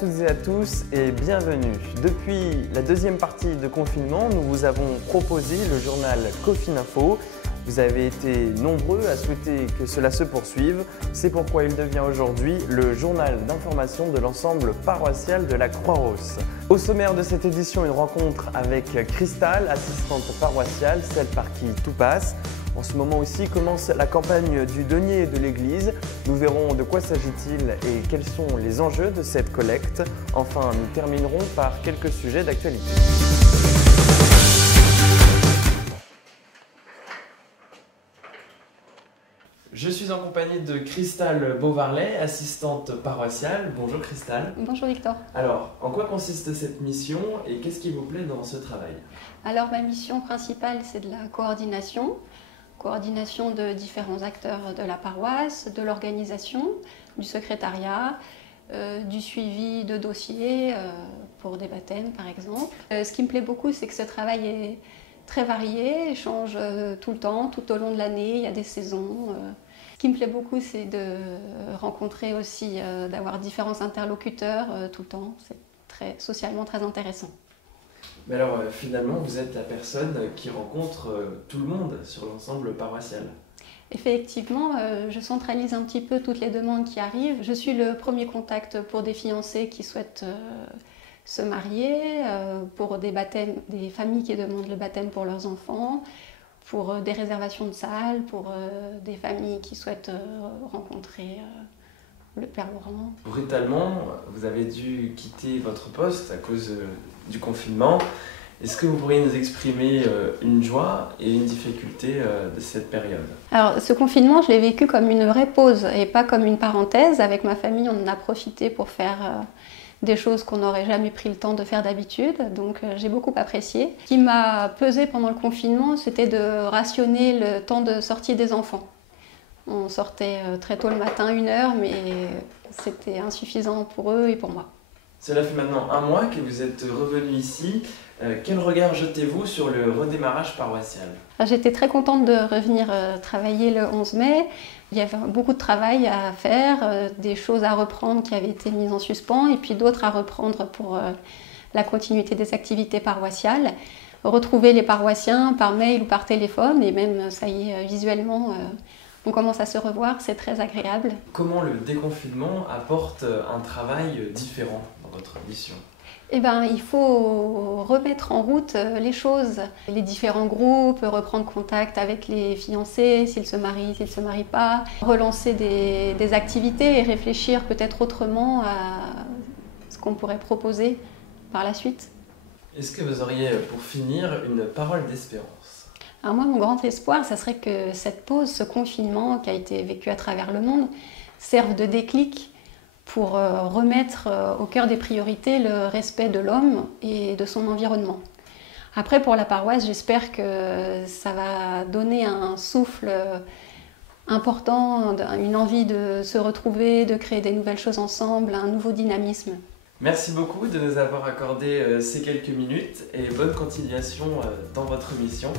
toutes et à tous et bienvenue. Depuis la deuxième partie de confinement, nous vous avons proposé le journal Cofininfo. Vous avez été nombreux à souhaiter que cela se poursuive. C'est pourquoi il devient aujourd'hui le journal d'information de l'ensemble paroissial de la Croix-Rousse. Au sommaire de cette édition, une rencontre avec Christale, assistante paroissiale, celle par qui tout passe. En ce moment aussi commence la campagne du denier de l'église. Nous verrons de quoi s'agit-il et quels sont les enjeux de cette collecte. Enfin, nous terminerons par quelques sujets d'actualité. Je suis en compagnie de Christale Beauvarlet, assistante paroissiale. Bonjour Christale. Bonjour Victor. Alors, en quoi consiste cette mission et qu'est-ce qui vous plaît dans ce travail? Alors, ma mission principale, c'est de la coordination de différents acteurs de la paroisse, de l'organisation, du secrétariat, du suivi de dossiers pour des baptêmes par exemple. Ce qui me plaît beaucoup, c'est que ce travail est très varié, change tout le temps, tout au long de l'année, il y a des saisons. Ce qui me plaît beaucoup, c'est de rencontrer aussi, d'avoir différents interlocuteurs tout le temps. C'est socialement très intéressant. Mais alors finalement, vous êtes la personne qui rencontre tout le monde sur l'ensemble paroissial. Effectivement, je centralise un petit peu toutes les demandes qui arrivent. Je suis le premier contact pour des fiancés qui souhaitent se marier, pour des baptêmes, des familles qui demandent le baptême pour leurs enfants, pour des réservations de salles, pour des familles qui souhaitent rencontrer le Père Laurent. Brutalement, vous avez dû quitter votre poste à cause du confinement. Est-ce que vous pourriez nous exprimer une joie et une difficulté de cette période? Alors, ce confinement, je l'ai vécu comme une vraie pause et pas comme une parenthèse. Avec ma famille, on en a profité pour faire des choses qu'on n'aurait jamais pris le temps de faire d'habitude. Donc, j'ai beaucoup apprécié. Ce qui m'a pesé pendant le confinement, c'était de rationner le temps de sortie des enfants. On sortait très tôt le matin, 1 heure, mais c'était insuffisant pour eux et pour moi. Cela fait maintenant 1 mois que vous êtes revenu ici. Quel regard jetez-vous sur le redémarrage paroissial? J'étais très contente de revenir travailler le 11 mai. Il y avait beaucoup de travail à faire, des choses à reprendre qui avaient été mises en suspens et puis d'autres à reprendre pour la continuité des activités paroissiales. Retrouver les paroissiens par mail ou par téléphone et même, ça y est, visuellement, on commence à se revoir, c'est très agréable. Comment le déconfinement apporte un travail différent dans votre mission? Eh bien, il faut remettre en route les choses, les différents groupes, reprendre contact avec les fiancés, s'ils se marient, s'ils ne se marient pas, relancer des activités et réfléchir peut-être autrement à ce qu'on pourrait proposer par la suite. Est-ce que vous auriez, pour finir, une parole d'espérance? Alors moi, mon grand espoir, ça serait que cette pause, ce confinement qui a été vécu à travers le monde, serve de déclic pour remettre au cœur des priorités le respect de l'homme et de son environnement. Après, pour la paroisse, j'espère que ça va donner un souffle important, une envie de se retrouver, de créer des nouvelles choses ensemble, un nouveau dynamisme. Merci beaucoup de nous avoir accordé ces quelques minutes et bonne continuation dans votre mission.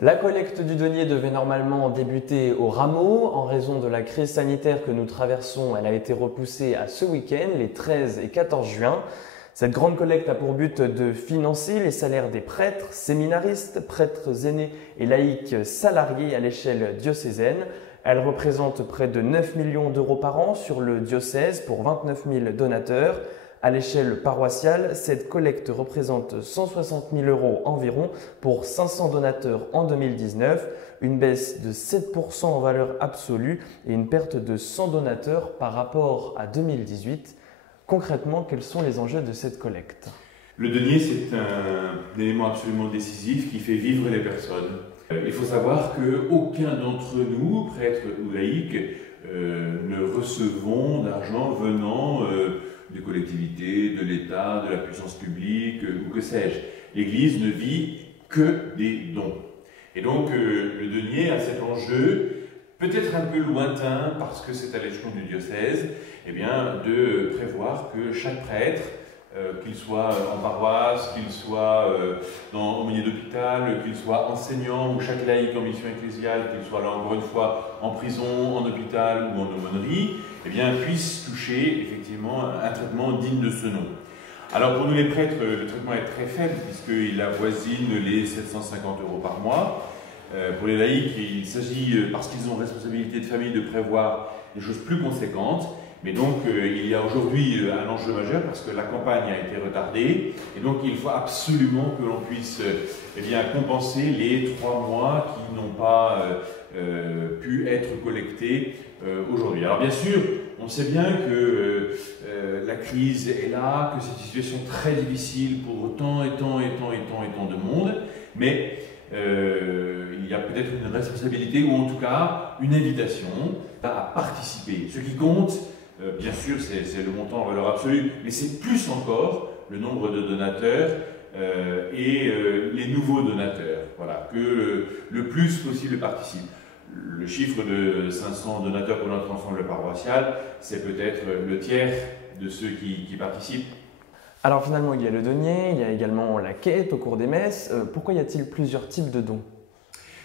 La collecte du denier devait normalement débuter au Rameau. En raison de la crise sanitaire que nous traversons, elle a été repoussée à ce week-end, les 13 et 14 juin. Cette grande collecte a pour but de financer les salaires des prêtres, séminaristes, prêtres aînés et laïcs salariés à l'échelle diocésaine. Elle représente près de 9 millions d'euros par an sur le diocèse pour 29 000 donateurs. À l'échelle paroissiale, cette collecte représente 160 000 euros environ pour 500 donateurs en 2019, une baisse de 7% en valeur absolue et une perte de 100 donateurs par rapport à 2018. Concrètement, quels sont les enjeux de cette collecte? Le denier, c'est un élément absolument décisif qui fait vivre les personnes. Il faut savoir qu'aucun d'entre nous, prêtres ou laïcs, ne recevons d'argent venant de collectivités, de l'État, de la puissance publique ou que sais-je. L'Église ne vit que des dons. Et donc le denier a cet enjeu, peut-être un peu lointain parce que c'est à l'échelon du diocèse, eh bien, de prévoir que chaque prêtre qu'il soit en paroisse, qu'il soit au milieu d'hôpital, qu'il soit enseignant ou chaque laïc en mission ecclésiale, qu'il soit là encore une fois en prison, en hôpital ou en aumônerie, eh bien, puisse toucher effectivement un traitement digne de ce nom. Alors pour nous les prêtres, le traitement est très faible puisqu'il avoisine les 750 € par mois. Pour les laïcs, il s'agit, parce qu'ils ont responsabilité de famille, de prévoir des choses plus conséquentes. Mais donc, il y a aujourd'hui un enjeu majeur parce que la campagne a été retardée. Et donc, il faut absolument que l'on puisse eh bien, compenser les 3 mois qui n'ont pas pu être collectés aujourd'hui. Alors, bien sûr, on sait bien que la crise est là, que c'est une situation très difficile pour tant de monde. Mais il y a peut-être une responsabilité ou en tout cas une invitation à participer. Ce qui compte, bien sûr, c'est le montant en valeur absolue, mais c'est plus encore le nombre de donateurs et les nouveaux donateurs. Voilà, que le plus possible participent. Le chiffre de 500 donateurs pour notre ensemble paroissial, c'est peut-être le tiers de ceux qui participent. Alors finalement, il y a le denier, il y a également la quête au cours des messes. Pourquoi y a-t-il plusieurs types de dons?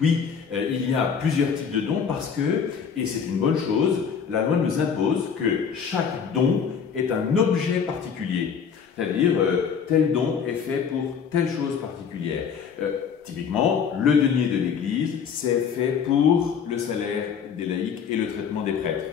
Oui, il y a plusieurs types de dons parce que, et c'est une bonne chose, la loi nous impose que chaque don est un objet particulier. C'est-à-dire, tel don est fait pour telle chose particulière. Typiquement, le denier de l'Église, c'est fait pour le salaire des laïcs et le traitement des prêtres.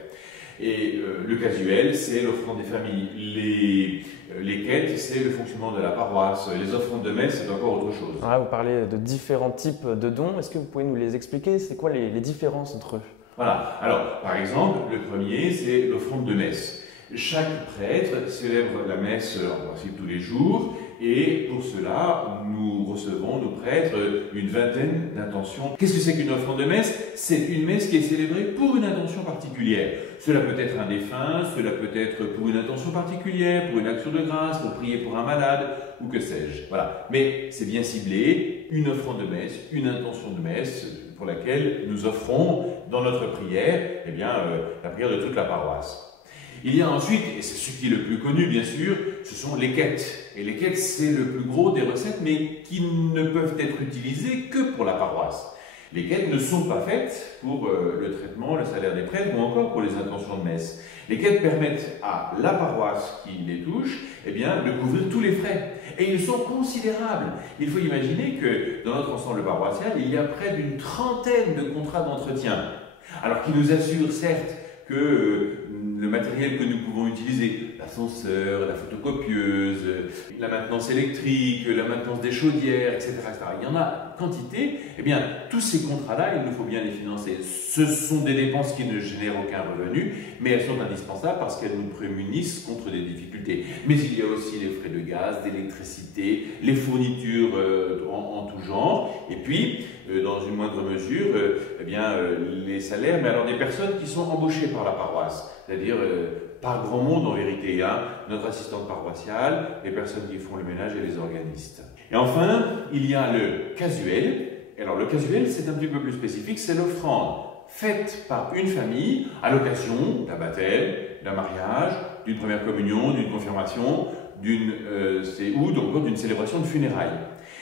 Et le casuel, c'est l'offrande des familles. Les quêtes, c'est le fonctionnement de la paroisse. Les offrandes de messe, c'est encore autre chose. Vous parlez de différents types de dons. Est-ce que vous pouvez nous les expliquer? C'est quoi les différences entre eux? Voilà. Alors, par exemple, le premier, c'est l'offrande de messe. Chaque prêtre célèbre la messe en principe tous les jours. Et pour cela, nous recevons, nous prêtres, une vingtaine d'intentions. Qu'est-ce que c'est qu'une offrande de messe? C'est une messe qui est célébrée pour une intention particulière. Cela peut être un défunt, cela peut être pour une intention particulière, pour une action de grâce, pour prier pour un malade, ou que sais-je. Voilà. Mais c'est bien ciblé, une offrande de messe, une intention de messe, pour laquelle nous offrons dans notre prière, eh bien, la prière de toute la paroisse. Il y a ensuite, et c'est ce qui est le plus connu bien sûr, ce sont les quêtes. Et les quêtes, c'est le plus gros des recettes, mais qui ne peuvent être utilisées que pour la paroisse. Les quêtes ne sont pas faites pour le traitement, le salaire des prêtres ou encore pour les intentions de messe. Les quêtes permettent à la paroisse qui les touche eh bien, de couvrir tous les frais. Et ils sont considérables. Il faut imaginer que dans notre ensemble paroissial, il y a près d'une trentaine de contrats d'entretien. Alors qui nous assurent certes que le matériel que nous pouvons utiliser, l'ascenseur, la photocopieuse, la maintenance électrique, la maintenance des chaudières, etc., il y en a quantité, eh bien, tous ces contrats-là, il nous faut bien les financer. Ce sont des dépenses qui ne génèrent aucun revenu, mais elles sont indispensables parce qu'elles nous prémunissent contre des difficultés. Mais il y a aussi les frais de gaz, d'électricité, les fournitures en tout genre, et puis, dans une moindre mesure, eh bien, les salaires, mais alors des personnes qui sont embauchées par la paroisse, c'est-à-dire par grand monde en vérité, hein, notre assistante paroissiale, les personnes qui font le ménage et les organistes. Et enfin, il y a le casuel. Alors le casuel, c'est un petit peu plus spécifique, c'est l'offrande faite par une famille à l'occasion d'un baptême, d'un mariage, d'une première communion, d'une confirmation, ou donc d'une célébration de funérailles.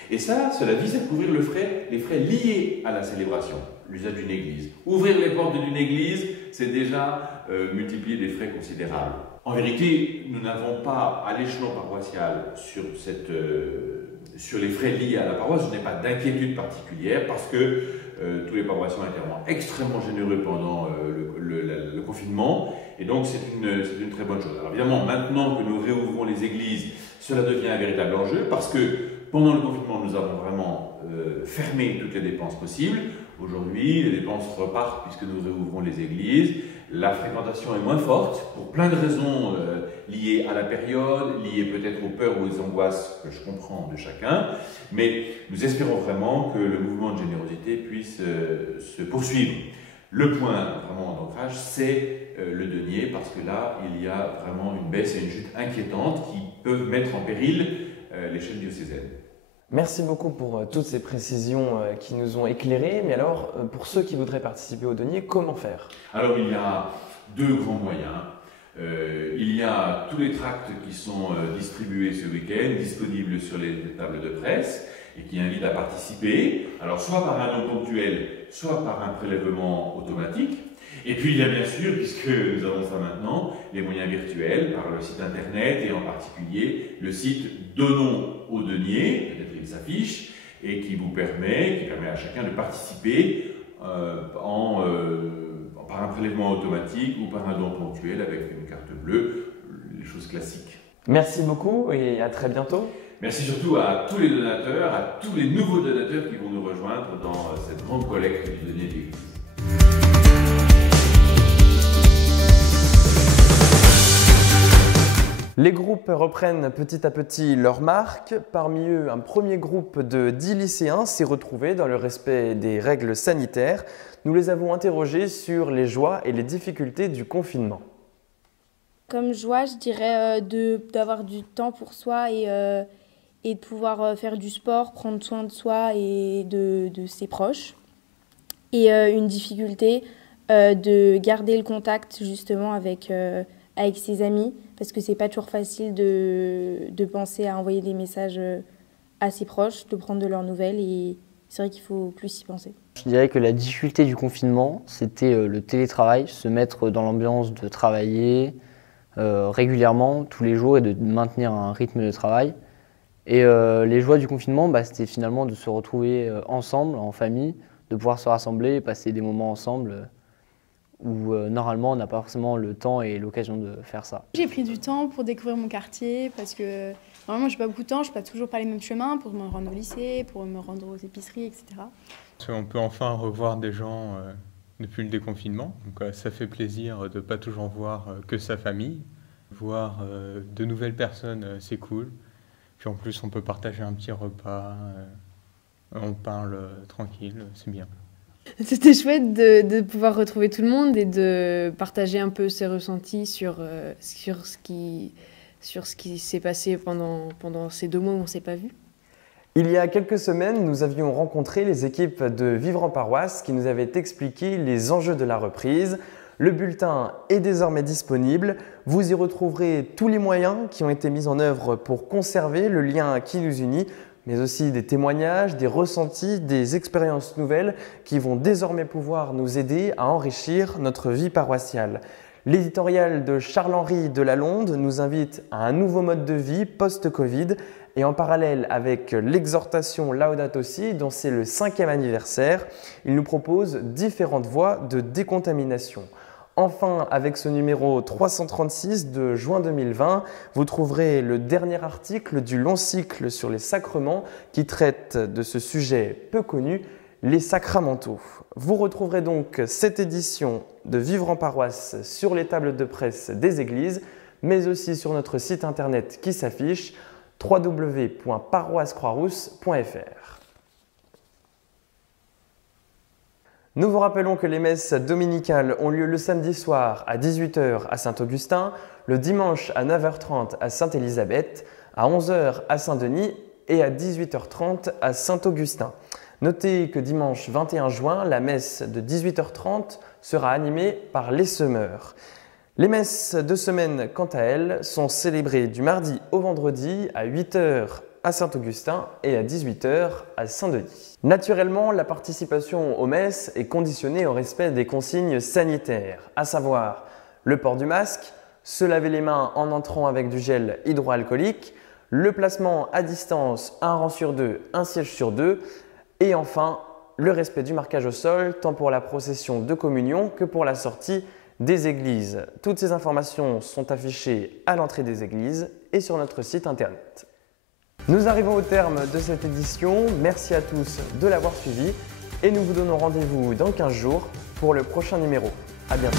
Et ça, cela vise à couvrir les frais liés à la célébration, l'usage d'une église. Ouvrir les portes d'une église, c'est déjà multiplier des frais considérables. En vérité, nous n'avons pas, à l'échelon paroissial, sur les frais liés à la paroisse, je n'ai pas d'inquiétude particulière parce que tous les paroissiens ont été vraiment extrêmement généreux pendant le confinement et donc c'est une très bonne chose. Alors évidemment, maintenant que nous réouvrons les églises, cela devient un véritable enjeu parce que pendant le confinement, nous avons vraiment fermé toutes les dépenses possibles. Aujourd'hui, les dépenses repartent puisque nous réouvrons les églises. La fréquentation est moins forte pour plein de raisons liées à la période, liées peut-être aux peurs ou aux angoisses que je comprends de chacun. Mais nous espérons vraiment que le mouvement de générosité puisse se poursuivre. Le point vraiment d'ancrage, c'est le denier parce que là, il y a vraiment une baisse et une chute inquiétante qui peuvent mettre en péril l'échelle diocésaine. Merci beaucoup pour toutes ces précisions qui nous ont éclairés. Mais alors, pour ceux qui voudraient participer au denier, comment faire? Alors, il y a deux grands moyens. Il y y a tous les tracts qui sont distribués ce week-end, disponibles sur les tables de presse, et qui invitent à participer, alors soit par un don ponctuel, soit par un prélèvement automatique. Et puis il y a bien sûr, puisque nous avons ça maintenant, les moyens virtuels par le site internet et en particulier le site Donnons au denier, peut-être il s'affiche, et qui permet à chacun de participer par un prélèvement automatique ou par un don ponctuel avec une carte bleue, les choses classiques. Merci beaucoup et à très bientôt. Merci surtout à tous les donateurs, à tous les nouveaux donateurs qui vont nous rejoindre dans cette grande collecte du denier de l'Église. Les groupes reprennent petit à petit leur marque. Parmi eux, un premier groupe de 10 lycéens s'est retrouvé dans le respect des règles sanitaires. Nous les avons interrogés sur les joies et les difficultés du confinement. Comme joie, je dirais d'avoir du temps pour soi et de pouvoir faire du sport, prendre soin de soi et de ses proches. Et une difficulté de garder le contact justement avec ses amis, parce que c'est pas toujours facile de penser à envoyer des messages à ses proches, de prendre de leurs nouvelles, et c'est vrai qu'il faut plus y penser. Je dirais que la difficulté du confinement, c'était le télétravail, se mettre dans l'ambiance de travailler régulièrement, tous les jours, et de maintenir un rythme de travail. Et les joies du confinement, c'était finalement de se retrouver ensemble, en famille, de pouvoir se rassembler et passer des moments ensemble où normalement on n'a pas forcément le temps et l'occasion de faire ça. J'ai pris du temps pour découvrir mon quartier parce que normalement j'ai pas beaucoup de temps, je ne peux toujours pas les mêmes chemins pour me rendre au lycée, pour me rendre aux épiceries, etc. On peut enfin revoir des gens depuis le déconfinement, donc ça fait plaisir de ne pas toujours voir que sa famille. Voir de nouvelles personnes, c'est cool. Puis en plus on peut partager un petit repas, on parle tranquille, c'est bien. C'était chouette de pouvoir retrouver tout le monde et de partager un peu ses ressentis sur ce qui s'est passé pendant ces 2 mois où on ne s'est pas vu. Il y a quelques semaines, nous avions rencontré les équipes de Vivre en Paroisse qui nous avaient expliqué les enjeux de la reprise. Le bulletin est désormais disponible. Vous y retrouverez tous les moyens qui ont été mis en œuvre pour conserver le lien qui nous unit, mais aussi des témoignages, des ressentis, des expériences nouvelles qui vont désormais pouvoir nous aider à enrichir notre vie paroissiale. L'éditorial de Charles-Henri Delalonde nous invite à un nouveau mode de vie post-Covid et en parallèle avec l'exhortation Laudato Si, dont c'est le 5e anniversaire, il nous propose différentes voies de décontamination. Enfin, avec ce numéro 336 de juin 2020, vous trouverez le dernier article du long cycle sur les sacrements qui traite de ce sujet peu connu, les sacramentaux. Vous retrouverez donc cette édition de Vivre en Paroisse sur les tables de presse des églises, mais aussi sur notre site internet qui s'affiche www.paroissecroixrousse.fr. Nous vous rappelons que les messes dominicales ont lieu le samedi soir à 18 h à Saint-Augustin, le dimanche à 9 h 30 à Sainte-Élisabeth, à 11 h à Saint-Denis et à 18 h 30 à Saint-Augustin. Notez que dimanche 21 juin, la messe de 18 h 30 sera animée par les semeurs. Les messes de semaine, quant à elles, sont célébrées du mardi au vendredi à 8 h à Saint-Augustin et à 18 h à Saint-Denis. Naturellement, la participation aux messes est conditionnée au respect des consignes sanitaires, à savoir le port du masque, se laver les mains en entrant avec du gel hydroalcoolique, le placement à distance, un rang sur 2, un siège sur 2, et enfin le respect du marquage au sol, tant pour la procession de communion que pour la sortie des églises. Toutes ces informations sont affichées à l'entrée des églises et sur notre site internet. Nous arrivons au terme de cette édition. Merci à tous de l'avoir suivi et nous vous donnons rendez-vous dans 15 jours pour le prochain numéro. À bientôt.